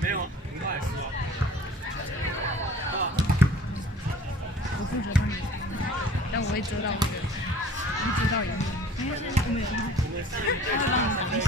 没有，很快输啊。我负责帮你，但我会遮到那个，你知道有没有？因为我们有他，他会帮你挡一些。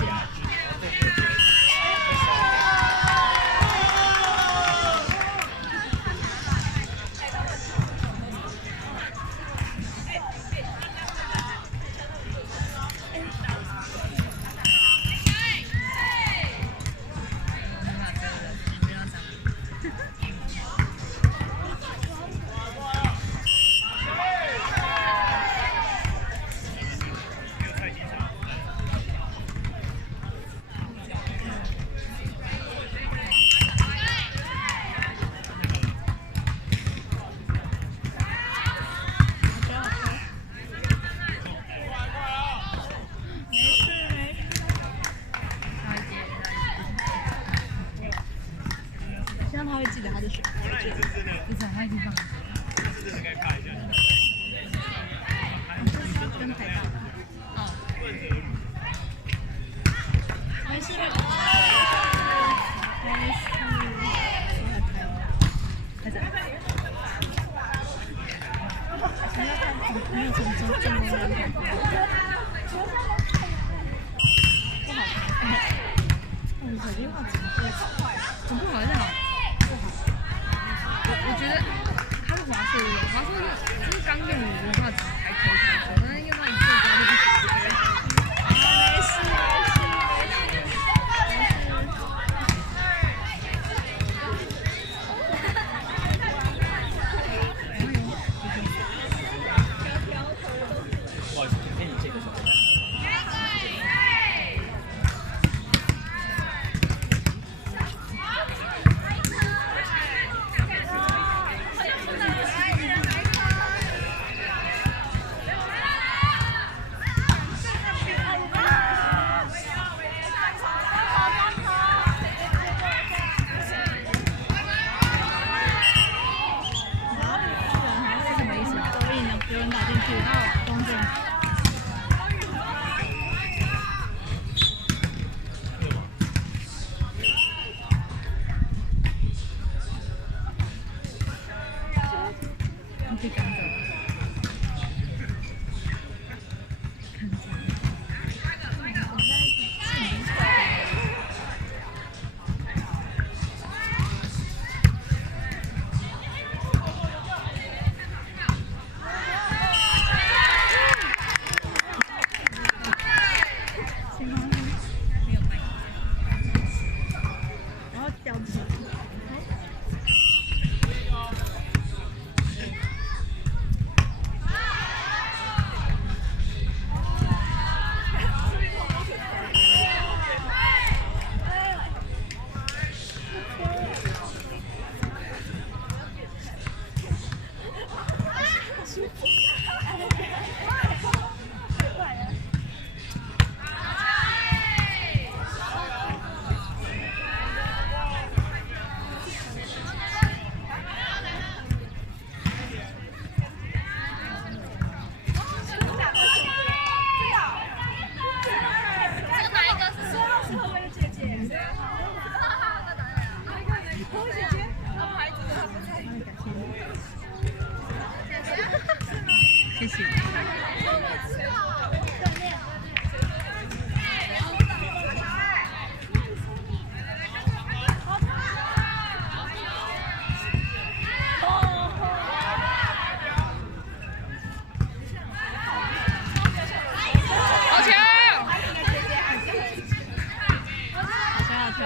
他会记得他的水，不是他一直放。跟台大。哦。没事。没事。开始。没有从正宫那边。不好。我手机画怎么不好还是好？我觉得它是华硕的，华硕就是刚用的话还可以，可能用到一阵子就不行。没事没事不好意思，给你借个手机。有人打进去，然后中正。你可以赶走。看着。谢谢。好球！好球！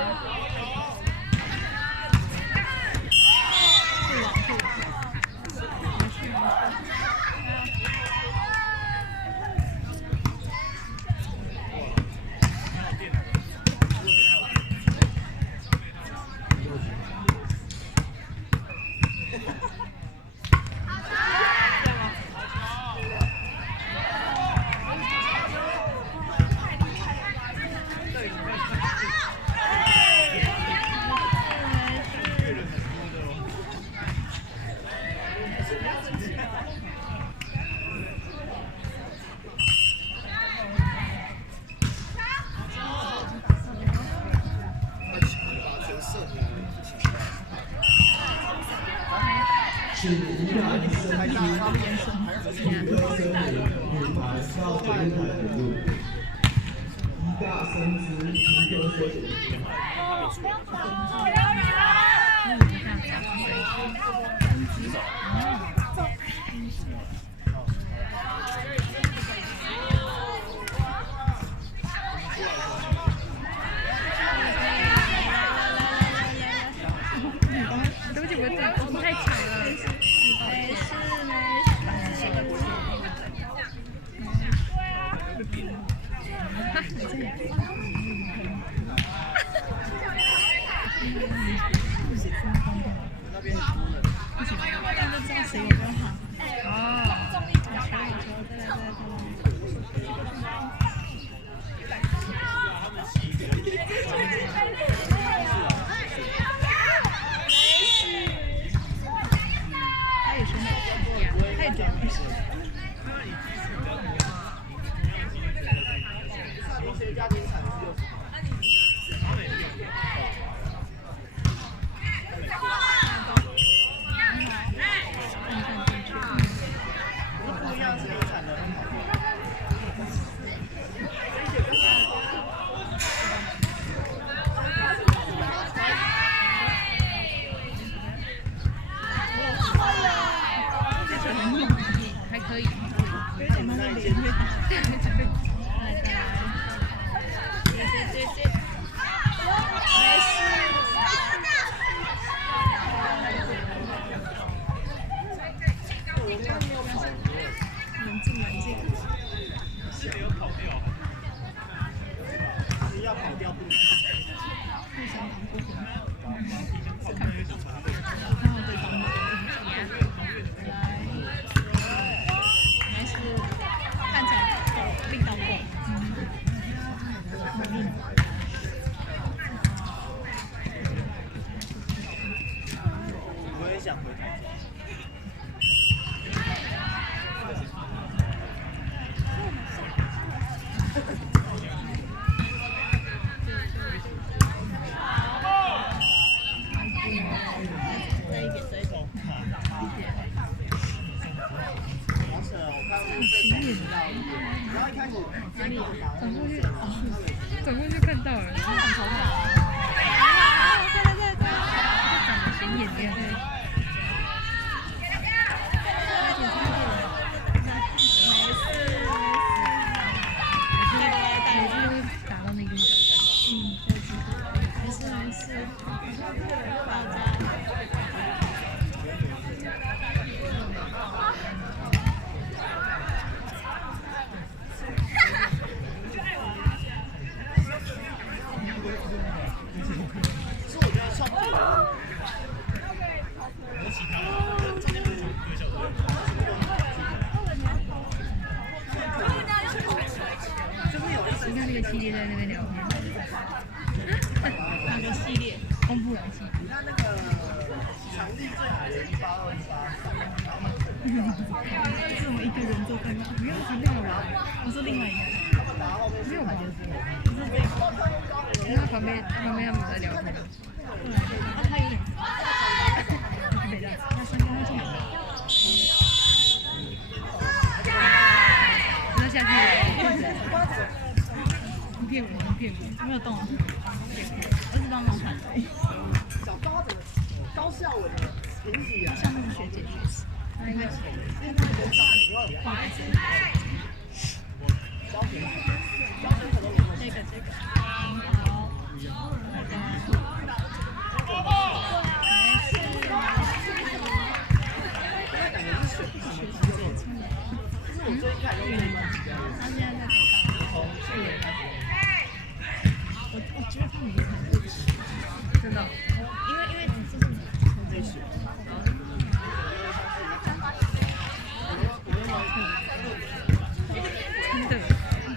对不起，我太强了。没事没事。还可以，有点慢慢连，对，接，没事，冷静，是有跑掉，是要跑掉不？不想跑不行，看对方的。看起来力道够，我也想回台中。再一点。然后一开始哪里？走过去看到了，他很头发。对，长得显眼的样子。打到那根脚。没事。你看那个系列在那边聊天，哪个系列？公布人系列。你看那个场地最矮的182，是我们一个人做看到，没有是另外人，我说另外一个，没有吧？不是这个，因为他旁边他们在聊天，他有点，他身高很高，那下去。你骗我，没有动啊，我只帮忙看。小高的高校我的前几啊，像那个学姐，那个花子，这个，好，他现在在我觉得他们也很会吃，真的，因为你这是最喜欢。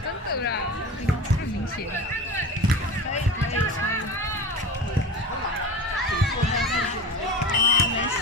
真的啦，太明显了。可以。没事。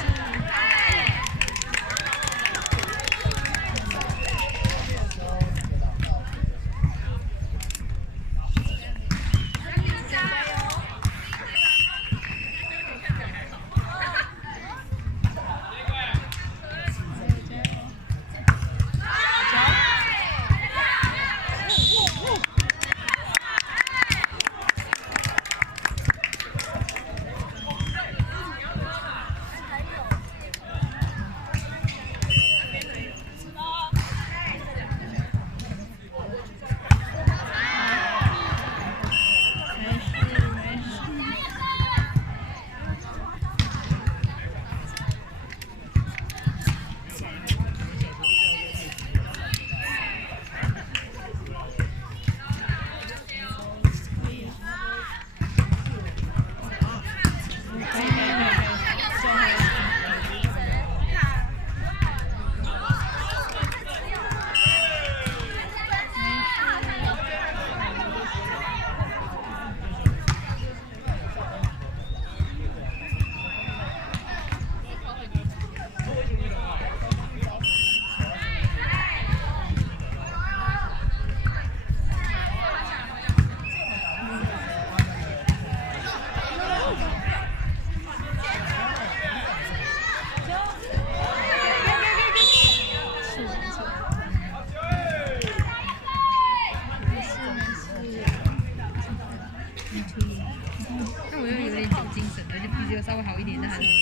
神，而且脾气又稍微好一点，但还是很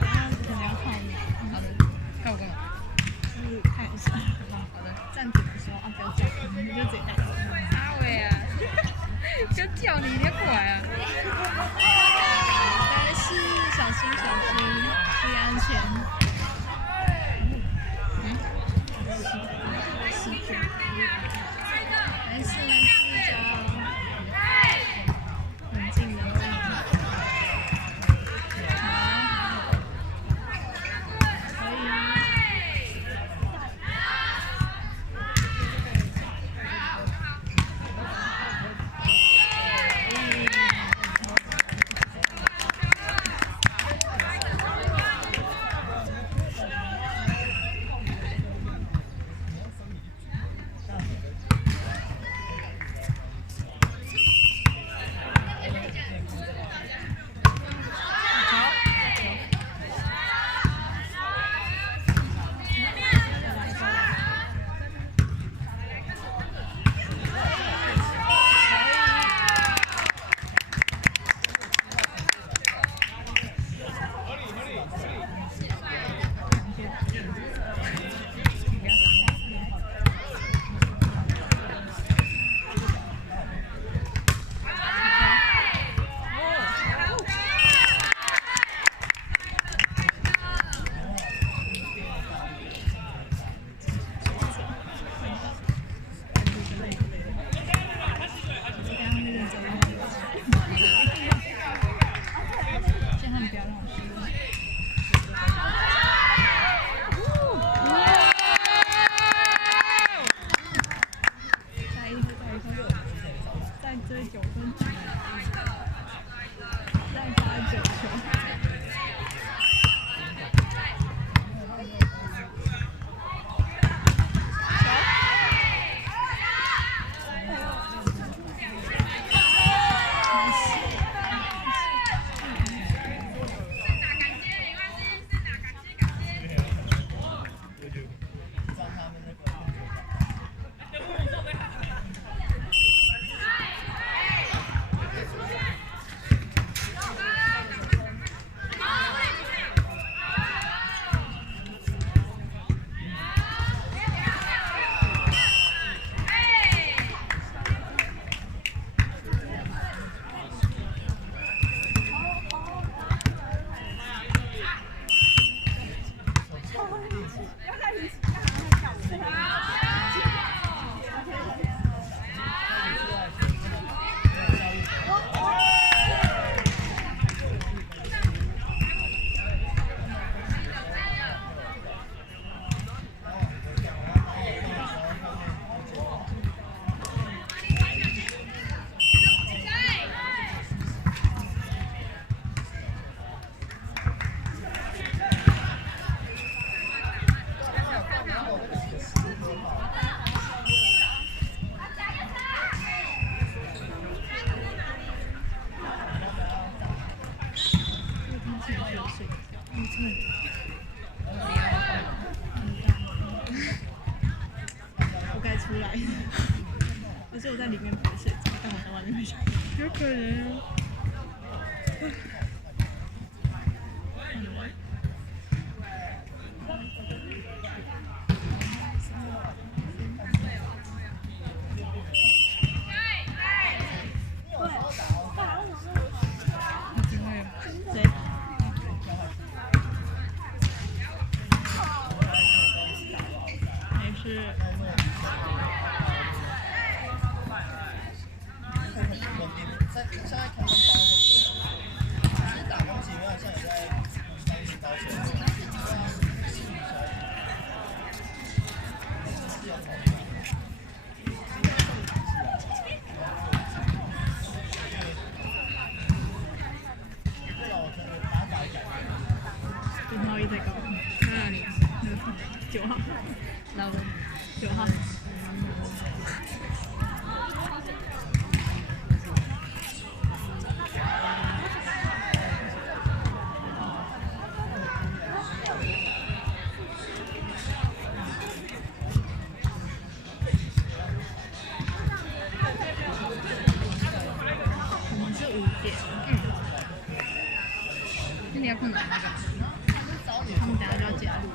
然后可能要靠你，好的。看我干嘛？就是看一下。好的。暂停的时候啊，不要叫，你就直接带走。阿伟啊，不要叫你，你要过来啊！没事，小心小心，注意安全。没事没事，就冷静冷静。我该出来，可是我在里面不会睡着，但我在外面会睡。有可能。谁？没事。现在空中包其实打攻击没有像你在办公室包水。跟浩一在搞，在哪里？ 9号，老人。 9号。那你要碰哪一个？他们等下就要检录。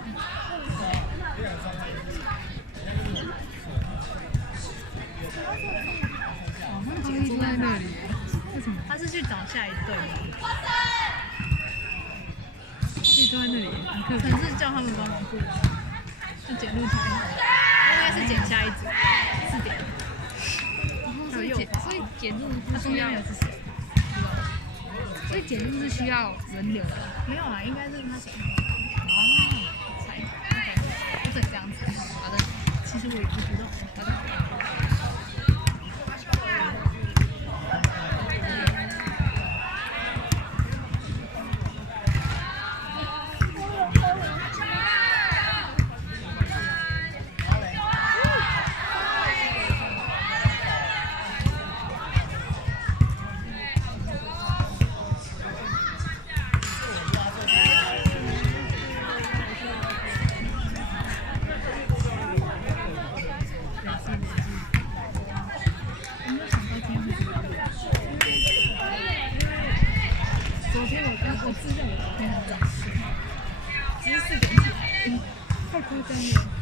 哦，他们几个坐在那里，为什么？他是去找下一队吗？可以坐在那里，很可可能是叫他们帮忙顾，就检录台，应该是检下一组4点。所以检录是需要，所以检录是需要人流的。没有啊，应该是他想哦，猜。就这样子。好的，其实我也不知道。好的。昨天我自认我昨天很早睡，只是4点起来，太夸张了。